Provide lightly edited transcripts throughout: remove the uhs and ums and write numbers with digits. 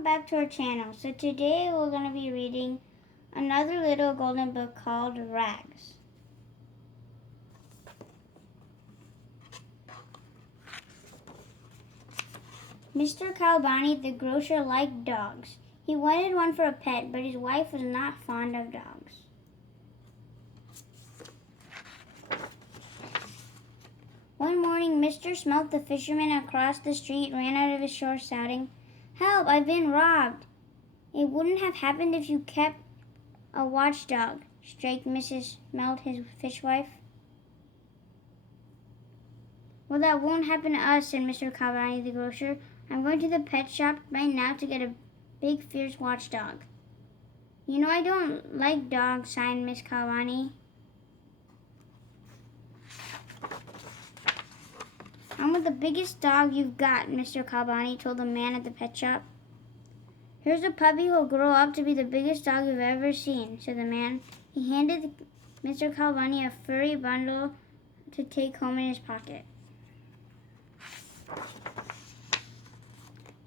Welcome back to our channel. So today we're going to be reading another little golden book called RAGS. Mr. Kalbani the grocer liked dogs. He wanted one for a pet, but his wife was not fond of dogs. One morning, Mr. Smelt the fisherman across the street ran out of his store shouting, "Help, I've been robbed." "It wouldn't have happened if you kept a watchdog," shrieked Mrs. Smelt, his fishwife. "Well, that won't happen to us," said Mr. Kalbani the grocer. "I'm going to the pet shop right now to get a Big Fierce Watchdog." "You know I don't like dogs," sighed Miss Kalbani. "I'm with the biggest dog you've got," Mr. Kalbani told the man at the pet shop. "Here's a puppy who'll grow up to be the biggest dog you've ever seen," said the man. He handed Mr. Kalbani a furry bundle to take home in his pocket.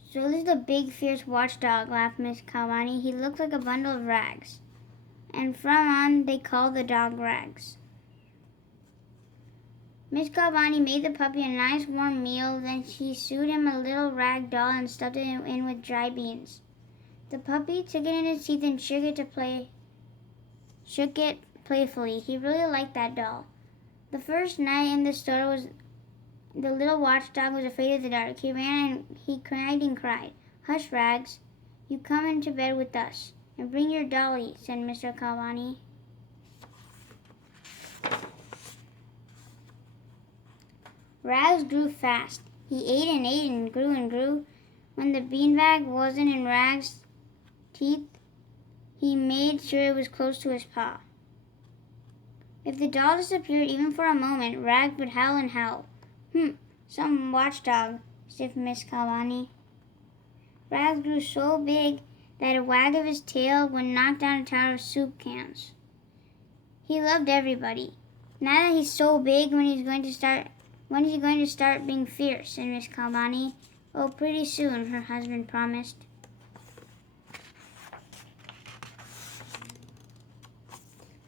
"So this is the Big Fierce Watchdog," laughed Miss Kalbani. "He looks like a bundle of rags." And from on, they called the dog Rags. Miss Kalbani made the puppy a nice warm meal, then she sewed him a little rag doll and stuffed it in with dry beans. The puppy took it in his teeth and shook it playfully. He really liked that doll. The first night in the store the little watchdog was afraid of the dark. He ran and he cried and cried. "Hush, Rags, you come into bed with us. And bring your dolly," said Mr. Kalbani. Rags grew fast. He ate and grew and grew. When the beanbag wasn't in Rags' teeth, he made sure it was close to his paw. If the doll disappeared even for a moment, Rags would howl and howl. Some watchdog," sniffed Miss Kalbani. Rags grew so big that a wag of his tail would knock down a tower of soup cans. He loved everybody. "Now that he's so big, when is he going to start being fierce?" said Miss Kalbani. "Oh, pretty soon," her husband promised.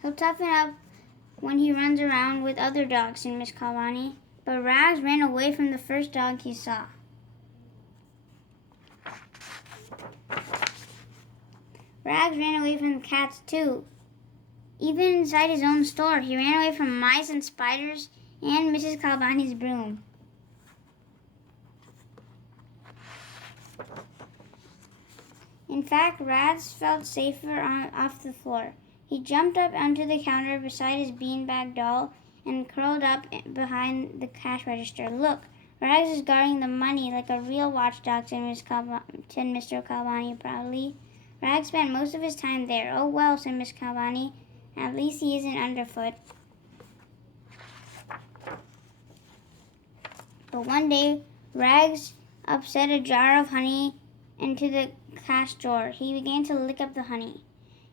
"He'll toughen up when he runs around with other dogs," said Miss Kalbani. But Rags ran away from the first dog he saw. Rags ran away from cats too. Even inside his own store, he ran away from mice and spiders and Mrs. Kalbani's broom. In fact, Rags felt safer off the floor. He jumped up onto the counter beside his beanbag doll and curled up behind the cash register. "Look, Rags is guarding the money like a real watchdog," said Mr. Kalbani proudly. Rags spent most of his time there. "Oh well," said Miss Kalbani. "At least he isn't underfoot." But one day, Rags upset a jar of honey into the cash drawer. He began to lick up the honey.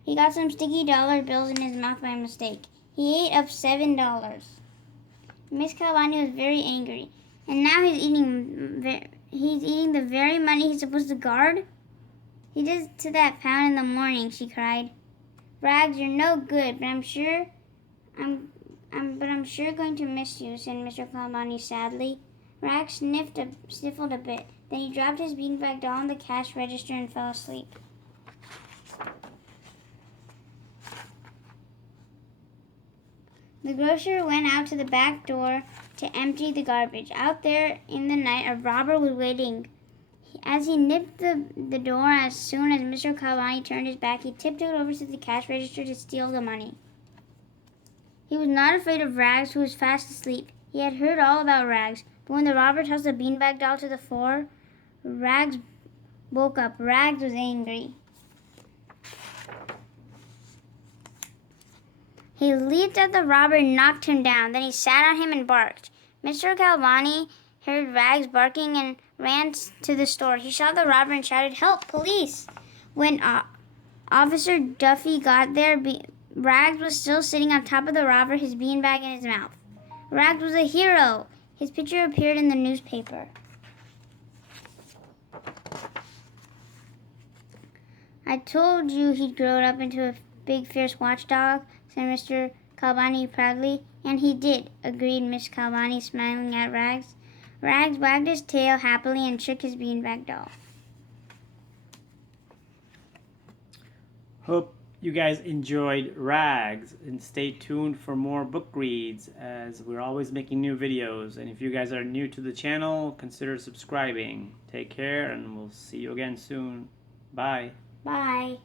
He got some sticky dollar bills in his mouth by mistake. He ate up $7. Miss Kalbani was very angry. "And now he's eating the very money he's supposed to guard? He does to that pound in the morning," she cried. "Rags, you're no good, but I'm sure going to miss you," said Mr. Kalbani sadly. Rags sniffled a bit. Then he dropped his beanbag doll on the cash register and fell asleep. The grocer went out to the back door to empty the garbage. Out there in the night, a robber was waiting. As he nipped the door, as soon as Mr. Kalbani turned his back, he tiptoed over to the cash register to steal the money. He was not afraid of Rags, who was fast asleep. He had heard all about Rags, but when the robber tossed the beanbag doll to the floor, Rags woke up. Rags was angry. He leaped at the robber and knocked him down. Then he sat on him and barked. Mr. Kalbani heard Rags barking and ran to the store. He saw the robber and shouted, "Help, police!" When Officer Duffy got there, Rags was still sitting on top of the robber, his beanbag in his mouth. Rags was a hero. His picture appeared in the newspaper. I told you he'd grown up into a big fierce watchdog, said Mr. Kalbani proudly. And he did, agreed Miss Kalbani, smiling at Rags. Rags wagged his tail happily and shook his beanbag doll. Hope you guys enjoyed Rags, and stay tuned for more book reads as we're always making new videos. And if you guys are new to the channel, consider subscribing. Take care, and we'll see you again soon. Bye. Bye.